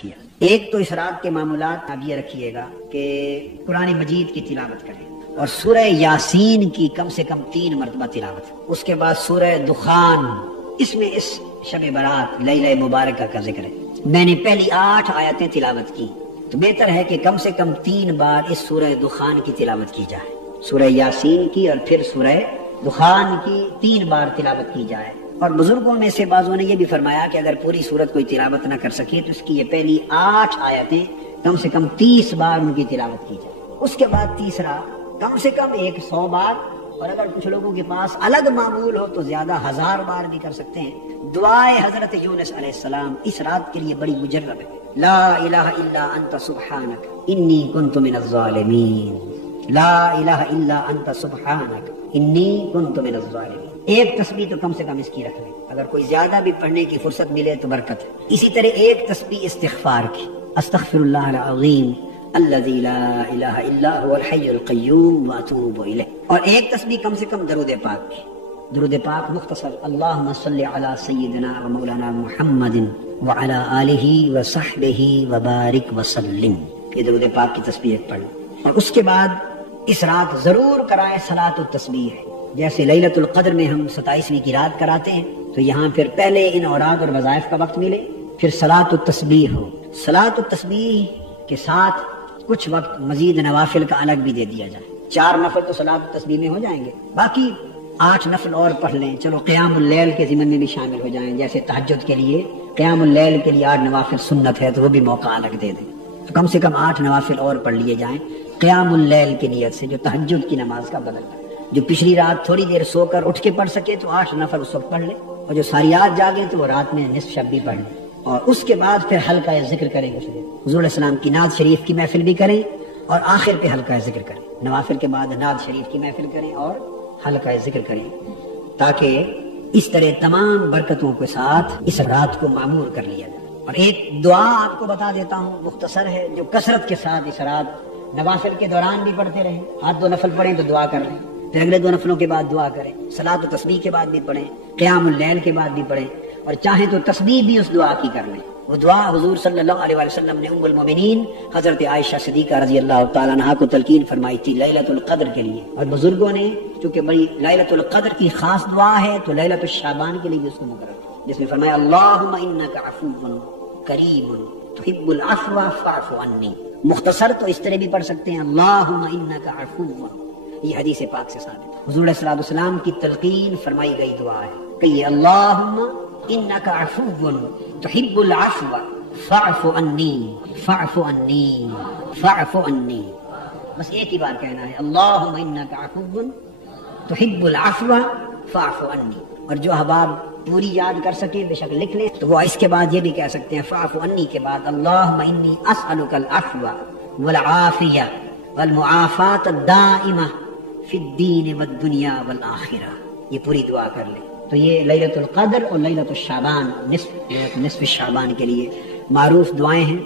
کیا۔ ایک تو اس رات کے معمولات آپ یہ رکھیے گا کہ قرآن مجید کی تلاوت کریں اور سورہ یاسین کی کم سے کم 3 مرتبہ تلاوت، اس کے بعد سورہ دخان، اس میں اس شب برات لیلہ مبارکہ کا ذکر ہے۔ میں نے پہلی 8 آیتیں تلاوت کی، تو بہتر ہے کہ کم سے کم 3 بار اس سورہ دخان کی تلاوت کی جائے، سورہ یاسین کی اور پھر سورہ دخان کی 3 بار تلاوت کی جائے۔ اور بزرگوں میں سے بعضوں نے یہ بھی فرمایا کہ اگر پوری سورت کوئی تلاوت نہ کر سکے تو اس کی یہ پہلی 8 آیتیں کم سے کم 30 بار ان کی تلاوت کی جائے، اس کے بعد تیسرا کم سے کم 100 بار، اور اگر کچھ لوگوں کے پاس الگ معمول ہو تو زیادہ 1000 بار بھی کر سکتے ہیں۔ دعائے حضرت یونس علیہ السلام اس رات کے لیے بڑی مجرب ہے، لا الہ الا انت سبحانک انی کنت من الظالمین، لا الہ الا انت سبحانک انی کنت من الظالمین۔ ایک تسبیح تو کم سے کم اس کی رکھ لیں، اگر کوئی زیادہ بھی پڑھنے کی فرصت ملے تو برکت ہے۔ اسی طرح ایک تسبیح استغفار کی، استغفر اللہ العظیم الذی لا الہ الا هو الحی القیوم واتوب الیہ، اور ایک تسبیح کم سے کم درود پاک کی۔ درود پاک مختصر، اللہم صلی علی سیدنا و مولانا محمد وعلی آلہ وصحبہ وبارک وسلم، یہ درود پاک کی تسبیح ایک پڑھ لیں۔ اور اس کے بعد اس رات ضرور کرائے صلاۃ التسبیح، جیسے لیلۃ القدر میں ہم 27ویں کی رات کراتے ہیں، تو یہاں پھر پہلے ان اوراد اور وظائف کا وقت ملے، پھر صلاۃ التسبیح ہو، صلاۃ التسبیح کے ساتھ کچھ وقت مزید نوافل کا الگ بھی دے دیا جائے۔ 4 نفل تو صلاۃ التسبیح میں ہو جائیں گے، باقی 8 نفل اور پڑھ لیں، چلو قیام اللیل کے ضمن میں بھی شامل ہو جائیں، جیسے تہجد کے لیے قیام اللیل کے لیے 8 نوافل سنت ہے تو وہ بھی موقع الگ دے دیں، تو کم سے کم 8 نوافل اور پڑھ لیے جائیں قیام اللیل کی نیت سے، جو تہجد کی نماز کا بدل ہے۔ جو پچھلی رات تھوڑی دیر سو کر اٹھ کے پڑھ سکے تو 8 نفل اس وقت پڑھ لے، اور جو ساری رات جاگے تو وہ رات میں نصف شب بھی پڑھ لے، اور اس کے بعد پھر حلقہ ذکر کریں گے، حضور علیہ السلام کی نعت شریف کی محفل بھی کریں اور آخر پہ حلقہ ذکر کریں، نوافل کے بعد نعت شریف کی محفل کریں اور حلقہ ذکر کریں، تاکہ اس طرح تمام برکتوں کے ساتھ اس رات کو معمور کر لیا جائے۔ اور ایک دعا آپ کو بتا دیتا ہوں، مختصر ہے، جو کثرت کے ساتھ اس رات نوافل کے دوران بھی پڑھتے رہیں، 2 نفل پڑھیں تو دعا کر لیں، پھر اگلے 2 نفلوں کے بعد دعا کریں، صلاۃ و تسبیح کے بعد بھی پڑھیں، قیام اللیل کے بعد بھی پڑھیں، اور چاہیں تو تسبیح بھی اس دعا کی کر لیں۔ وہ دعا حضور صلی اللہ علیہ وسلم نے ام المومنین حضرت عائشہ صدیقہ رضی اللہ تعالیٰ عنہا کو تلقین فرمائی تھی لیلۃ القدر کے لیے، اور بزرگوں نے چونکہ بڑی لیلۃ القدر کی خاص دعا ہے تو لیلۃ الشعبان کے لیے بھی اس کو مقرر کیا، جس میں فرمایا اللہم انک عفو کریم تحب العفو فاعف عنی۔ مختصر تو اس طرح بھی پڑھ سکتے ہیں اللہم انک عفو، یہ حدیث پاک سے ثابت ہے، حضور علیہ السلام کی تلقین فرمائی گئی دعا ہے کہ یہ اللہم انک عفو تحب العفو فاعف عنی فاعف عنی فاعف عنی، بس ایک ہی بار کہنا ہے اللہم انک عفو تحب العفو فاعف عنی۔ اور جو احباب پوری یاد کر سکے بے شک لکھ لیں، تو وہ اس کے بعد یہ بھی کہہ سکتے ہیں فاعف عنی کے بعد اللہم انی اسألک العفو والعافیہ والمعافات الدائمہ فی الدین والدنیا والآخرہ، یہ پوری دعا کر لیں۔ تو یہ لیلۃ القدر اور لیلۃ الشعبان نصف شعبان کے لیے معروف دعائیں ہیں۔